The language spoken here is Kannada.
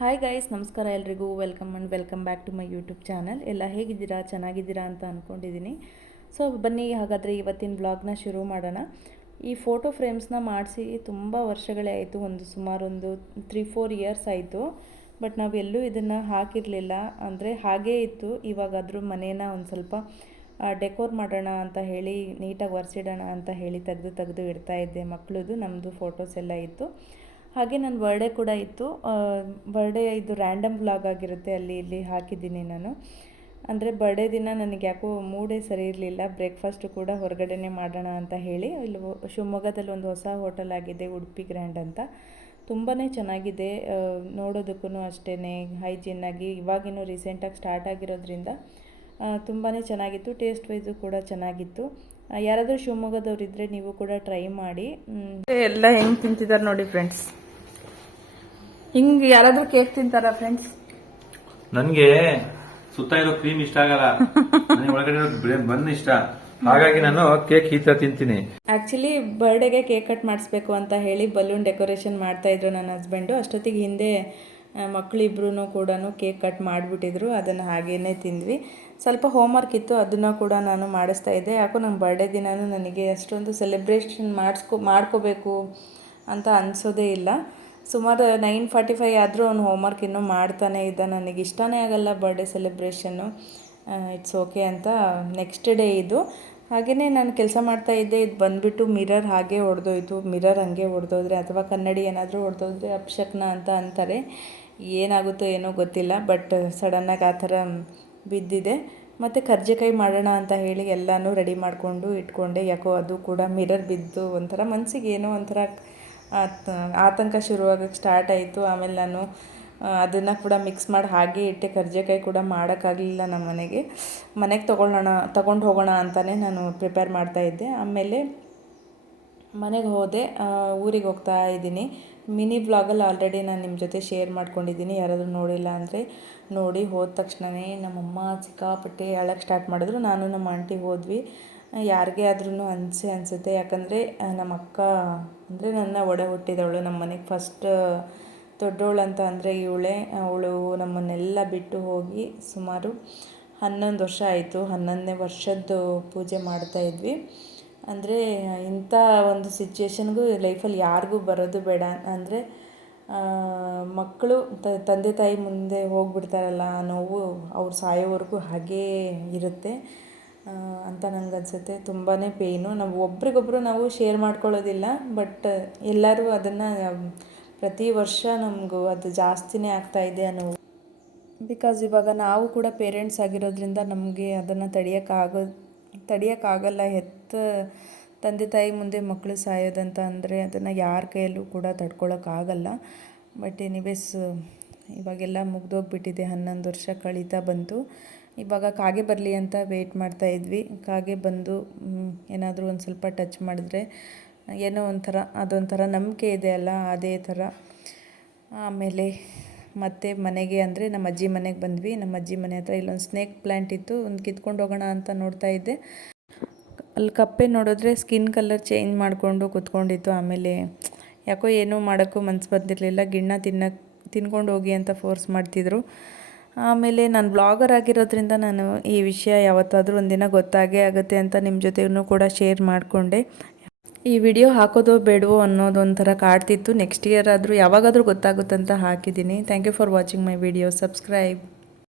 ಹಾಯ್ ಗೈಸ್ ನಮಸ್ಕಾರ ಎಲ್ರಿಗೂ. Welcome and welcome back to my YouTube channel ಎಲ್ಲ ಹೇಗಿದ್ದೀರಾ? ಚೆನ್ನಾಗಿದ್ದೀರಾ ಅಂತ ಅಂದ್ಕೊಂಡಿದ್ದೀನಿ ಸೊ ಬನ್ನಿ, ಹಾಗಾದರೆ ಇವತ್ತಿನ ಬ್ಲಾಗ್ನ ಶುರು ಮಾಡೋಣ. ಈ ಫೋಟೋ ಫ್ರೇಮ್ಸ್ನ ಮಾಡಿಸಿ ತುಂಬ ವರ್ಷಗಳೇ ಆಯಿತು. ಒಂದು ಸುಮಾರು ಒಂದು ತ್ರೀ ಫೋರ್ ಇಯರ್ಸ್ ಆಯಿತು ಬಟ್ ನಾವೆಲ್ಲೂ ಇದನ್ನು ಹಾಕಿರಲಿಲ್ಲ. ಅಂದರೆ ಹಾಗೇ ಇತ್ತು. ಇವಾಗಾದರೂ ಮನೇನ ಒಂದು ಸ್ವಲ್ಪ ಡೆಕೋರ್ ಮಾಡೋಣ ಅಂತ ಹೇಳಿ, ನೀಟಾಗಿ ಒರೆಸಿಡೋಣ ಅಂತ ಹೇಳಿ ತೆಗೆದು ತೆಗೆದು ಇಡ್ತಾ ಇದ್ದೆ ಮಕ್ಕಳದು ನಮ್ಮದು ಫೋಟೋಸ್ ಎಲ್ಲ ಇತ್ತು. ಹಾಗೆ ನನ್ನ ಬರ್ಡೇ ಕೂಡ ಇತ್ತು. ಬರ್ಡೇ ಇದು ರ್ಯಾಂಡಮ್ ವ್ಲಾಗ್ ಆಗಿರುತ್ತೆ, ಅಲ್ಲಿ ಇಲ್ಲಿ ಹಾಕಿದ್ದೀನಿ ನಾನು. ಅಂದರೆ ಬರ್ಡೇ ದಿನ ನನಗೆ ಯಾಕೋ ಮೂಡೇ ಸರಿ ಇರಲಿಲ್ಲ ಬ್ರೇಕ್ಫಾಸ್ಟು ಕೂಡ ಹೊರಗಡೆನೇ ಮಾಡೋಣ ಅಂತ ಹೇಳಿ, ಇಲ್ಲಿ ಶಿವಮೊಗ್ಗದಲ್ಲಿ ಒಂದು ಹೊಸ ಹೋಟೆಲ್ ಆಗಿದೆ, ಉಡುಪಿ ಗ್ರ್ಯಾಂಡ್ ಅಂತ. ತುಂಬಾ ಚೆನ್ನಾಗಿದೆ ನೋಡೋದಕ್ಕೂ ಅಷ್ಟೇ ಹೈಜೀನಾಗಿ ಇವಾಗಿನೂ ರೀಸೆಂಟಾಗಿ ಸ್ಟಾರ್ಟ್ ಆಗಿರೋದ್ರಿಂದ. ತುಂಬಾ ಚೆನ್ನಾಗಿತ್ತು ಟೇಸ್ಟ್ ವೈಸು ಕೂಡ ಚೆನ್ನಾಗಿತ್ತು. ಯಾರಾದರೂ ಶಿವಮೊಗ್ಗದವ್ರು ಇದ್ದರೆ ನೀವು ಕೂಡ ಟ್ರೈ ಮಾಡಿ. ಎಲ್ಲ ಹೆಂಗೆ ತಿಂತಿದ್ದಾರೆ ನೋಡಿ ಫ್ರೆಂಡ್ಸ್ ಹಿಂಗೆ ಯಾರಾದರೂ ಕೇಕ್ ತಿಂತಾರಾ ಫ್ರೆಂಡ್ಸ್ ನನಗೆ ಸುತ್ತ ಇರೋ ಕ್ರೀಮ್ ಇಷ್ಟ ಆಗಲ್ಲ. ನನಗೆ ಒಳಗಡೆ ಇರೋ ಬನ್ ಇಷ್ಟ. ಹಾಗಾಗಿ ನಾನು ಕೇಕ್ ಈ ತರ ತಿಂತೀನಿ. ಆ್ಯಕ್ಚುಲಿ ಬರ್ಡೇಗೆ ಕೇಕ್ ಕಟ್ ಮಾಡಿಸ್ಬೇಕು ಅಂತ ಹೇಳಿ ಬಲೂನ್ ಡೆಕೋರೇಷನ್ ಮಾಡ್ತಾ ಇದ್ರು ನನ್ನ ಹಸ್ಬೆಂಡು ಅಷ್ಟೊತ್ತಿಗೆ ಹಿಂದೆ ಮಕ್ಕಳಿಬ್ರು ಕೂಡ ಕೇಕ್ ಕಟ್ ಮಾಡಿಬಿಟ್ಟಿದ್ರು, ಅದನ್ನು ಹಾಗೇ ತಿಂದ್ವಿ. ಸ್ವಲ್ಪ ಹೋಮ್ವರ್ಕ್ ಇತ್ತು, ಅದನ್ನು ಕೂಡ ನಾನು ಮಾಡಿಸ್ತಾ ಇದ್ದೆ. ಯಾಕೋ ನಮ್ಮ ಬರ್ಡೇ ದಿನವೂ ನನಗೆ ಅಷ್ಟೊಂದು ಸೆಲೆಬ್ರೇಷನ್ ಮಾಡಿಸ್ಕೊ ಮಾಡ್ಕೋಬೇಕು ಅಂತ ಅನಿಸೋದೇ ಇಲ್ಲ. ಸುಮಾರು ನೈನ್ ಫಾರ್ಟಿ ಫೈವ್ ಆದರೂ ಅವ್ನು ಹೋಮ್ವರ್ಕ್ ಇನ್ನೂ ಮಾಡ್ತಾನೆ ಇದ್ದ. ನನಗೆ ಇಷ್ಟನೇ ಆಗಲ್ಲ ಬರ್ಡೇ ಸೆಲೆಬ್ರೇಷನ್ನು. ಇಟ್ಸ್ ಓಕೆ ಅಂತ ನೆಕ್ಸ್ಟ್ ಡೇ ಇದು. ಹಾಗೆಯೇ ನಾನು ಕೆಲಸ ಮಾಡ್ತಾ ಇದ್ದೆ. ಇದು ಬಂದುಬಿಟ್ಟು ಮಿರರ್ ಹಾಗೆ ಹೊಡೆದೋಯ್ತು ಮಿರರ್ ಹಾಗೆ ಹೊಡೆದೋದ್ರೆ ಅಥವಾ ಕನ್ನಡಿ ಏನಾದರೂ ಹೊಡೆದೋದ್ರೆ ಅಪ್ಶಕ್ನ ಅಂತ ಅಂತಾರೆ. ಏನಾಗುತ್ತೋ ಏನೋ ಗೊತ್ತಿಲ್ಲ ಬಟ್ ಸಡನ್ನಾಗಿ ಆ ಥರ ಬಿದ್ದಿದೆ. ಮತ್ತು ಕರ್ಜಿಕಾಯಿ ಮಾಡೋಣ ಅಂತ ಹೇಳಿ ಎಲ್ಲನೂ ರೆಡಿ ಮಾಡಿಕೊಂಡು ಇಟ್ಕೊಂಡೆ. ಯಾಕೋ ಅದು ಕೂಡ ಮಿರರ್ ಬಿದ್ದು ಒಂಥರ ಮನಸ್ಸಿಗೆ ಏನೋ ಒಂಥರ ಆತ್- ಆತಂಕ ಶುರುವಾಗಕ್ಕೆ ಸ್ಟಾರ್ಟ್ ಆಯಿತು. ಆಮೇಲೆ ನಾನು ಅದನ್ನು ಕೂಡ ಮಿಕ್ಸ್ ಮಾಡಿ ಹಾಗೆ ಇಟ್ಟೆ. ಕರ್ಜೆಕಾಯಿ ಕೂಡ ಮಾಡೋಕ್ಕಾಗಲಿಲ್ಲ ನಮ್ಮ ಮನೆಗೆ ಮನೆಗೆ ತೊಗೊಳ್ಳೋಣ, ತೊಗೊಂಡು ಹೋಗೋಣ ಅಂತಲೇ ನಾನು ಪ್ರಿಪೇರ್ ಮಾಡ್ತಾಯಿದ್ದೆ ಆಮೇಲೆ ಮನೆಗೆ ಹೋದೆ ಊರಿಗೆ ಹೋಗ್ತಾ ಇದ್ದೀನಿ. ಮಿನಿ ಬ್ಲಾಗಲ್ಲಿ ಆಲ್ರೆಡಿ ನಾನು ನಿಮ್ಮ ಜೊತೆ ಶೇರ್ ಮಾಡ್ಕೊಂಡಿದ್ದೀನಿ. ಯಾರಾದರೂ ನೋಡಿಲ್ಲ ಅಂದರೆ ನೋಡಿ. ಹೋದ ತಕ್ಷಣವೇ ನಮ್ಮಮ್ಮ ಸಿಕ್ಕಾಪಟ್ಟೆ ಅಳಕ್ಕೆ ಸ್ಟಾರ್ಟ್ ಮಾಡಿದ್ರು. ನಾನು ನಮ್ಮ ಆಂಟಿ ಹೋದ್ವಿ. ಯಾರಿಗೇ ಆದ್ರೂ ಅನಿಸೆ ಅನಿಸುತ್ತೆ. ಯಾಕಂದರೆ ನಮ್ಮ ಅಕ್ಕ ಅಂದರೆ ನನ್ನ ಒಡೆ ಹುಟ್ಟಿದವಳು. ನಮ್ಮ ಮನೆಗೆ ಫಸ್ಟ್ ದೊಡ್ಡವಳು ಅಂತ ಅಂದರೆ ಇವಳೆ. ಅವಳು ನಮ್ಮನ್ನೆಲ್ಲ ಬಿಟ್ಟು ಹೋಗಿ ಸುಮಾರು ಹನ್ನೊಂದು ವರ್ಷ ಆಯಿತು. ಹನ್ನೊಂದನೇ ವರ್ಷದ್ದು ಪೂಜೆ ಮಾಡ್ತಾ ಇದ್ವಿ. ಅಂದರೆ ಇಂಥ ಒಂದು ಸಿಚುವೇಶನ್ಗೂ ಲೈಫಲ್ಲಿ ಯಾರಿಗೂ ಬರೋದು ಬೇಡ. ಅಂದರೆ ಮಕ್ಕಳು ತಂದೆ ತಾಯಿ ಮುಂದೆ ಹೋಗ್ಬಿಡ್ತಾರಲ್ಲ ನೋವು ಅವ್ರು ಸಾಯೋವರೆಗೂ ಹಾಗೇ ಇರುತ್ತೆ. ಅಂತ ನಂಗೆ ಅನಿಸುತ್ತೆ ತುಂಬಾ ಪೇಯ್ನು ನಾವು ಒಬ್ರಿಗೊಬ್ಬರು ನಾವು ಶೇರ್ ಮಾಡ್ಕೊಳ್ಳೋದಿಲ್ಲ ಬಟ್ ಎಲ್ಲರೂ ಅದನ್ನು, ಪ್ರತಿ ವರ್ಷ ನಮಗೂ ಅದು ಜಾಸ್ತಿನೇ ಆಗ್ತಾ ಇದೆ ಬಿಕಾಸ್ ಇವಾಗ ನಾವು ಕೂಡ ಪೇರೆಂಟ್ಸ್ ಆಗಿರೋದ್ರಿಂದ ನಮಗೆ ಅದನ್ನು ತಡೆಯೋಕ್ಕಾಗೋ ತಡೆಯೋಕ್ಕಾಗಲ್ಲ, ಹೆತ್ತ ತಂದೆ ತಾಯಿ ಮುಂದೆ ಮಕ್ಕಳು ಸಾಯೋದಂತ ಅಂದರೆ ಅದನ್ನು ಯಾರ ಕೈಯಲ್ಲೂ ಕೂಡ ತಡ್ಕೊಳ್ಳೋಕ್ಕಾಗಲ್ಲ ಬಟ್ ಎನಿವೇಸ್ ಇವಾಗೆಲ್ಲ ಮುಗ್ದೋಗ್ಬಿಟ್ಟಿದೆ, ಹನ್ನೊಂದು ವರ್ಷ ಕಳೀತಾ ಬಂತು. ಇವಾಗ ಕಾಗೆ ಬರಲಿ ಅಂತ ವೆಯ್ಟ್ ಮಾಡ್ತಾ ಇದ್ವಿ. ಕಾಗೆ ಬಂದು ಏನಾದರೂ ಒಂದು ಸ್ವಲ್ಪ ಟಚ್ ಮಾಡಿದ್ರೆ ಏನೋ ಒಂಥರ, ಅದೊಂಥರ ನಂಬಿಕೆ ಇದೆ ಅಲ್ಲ, ಅದೇ ಥರ. ಆಮೇಲೆ ಮತ್ತೆ ಮನೆಗೆ ಅಂದರೆ ನಮ್ಮ ಅಜ್ಜಿ ಮನೆಗೆ ಬಂದ್ವಿ. ನಮ್ಮ ಅಜ್ಜಿ ಮನೆ ಹತ್ರ ಇಲ್ಲೊಂದು ಸ್ನೇಕ್ ಪ್ಲ್ಯಾಂಟ್ ಇತ್ತು. ಒಂದು ಕಿತ್ಕೊಂಡು ಹೋಗೋಣ ಅಂತ ನೋಡ್ತಾ ಇದ್ದೆ. ಅಲ್ಲಿ ಕಪ್ಪೆ ನೋಡಿದ್ರೆ ಸ್ಕಿನ್ ಕಲರ್ ಚೇಂಜ್ ಮಾಡಿಕೊಂಡು ಕೂತ್ಕೊಂಡಿತ್ತು. ಆಮೇಲೆ ಯಾಕೋ ಏನೂ ಮಾಡೋಕ್ಕೂ ಮನ್ಸು ಬಂದಿರಲಿಲ್ಲ. ಗಿಣ್ಣ ತಿನ್ನ ತಿನ್ಕೊಂಡು ಹೋಗಿ ಅಂತ ಫೋರ್ಸ್ ಮಾಡ್ತಿದ್ರು. ಆಮೇಲೆ ನಾನು ಬ್ಲಾಗರ್ ಆಗಿರೋದ್ರಿಂದ ನಾನು ಈ ವಿಷಯ ಯಾವತ್ತಾದರೂ ಒಂದಿನ ಗೊತ್ತಾಗೇ ಆಗುತ್ತೆ ಅಂತ ನಿಮ್ಮ ಜೊತೆಗೂ ಕೂಡ ಶೇರ್ ಮಾಡಿಕೊಂಡೆ. ಈ ವಿಡಿಯೋ ಹಾಕೋದೋ ಬೇಡವೋ ಅನ್ನೋದು ಒಂಥರ ಕಾಡ್ತಿತ್ತು. ನೆಕ್ಸ್ಟ್ ಇಯರ್ ಆದರೂ ಯಾವಾಗಾದರೂ ಗೊತ್ತಾಗುತ್ತಂತ ಹಾಕಿದ್ದೀನಿ. Thank you for watching my video subscribe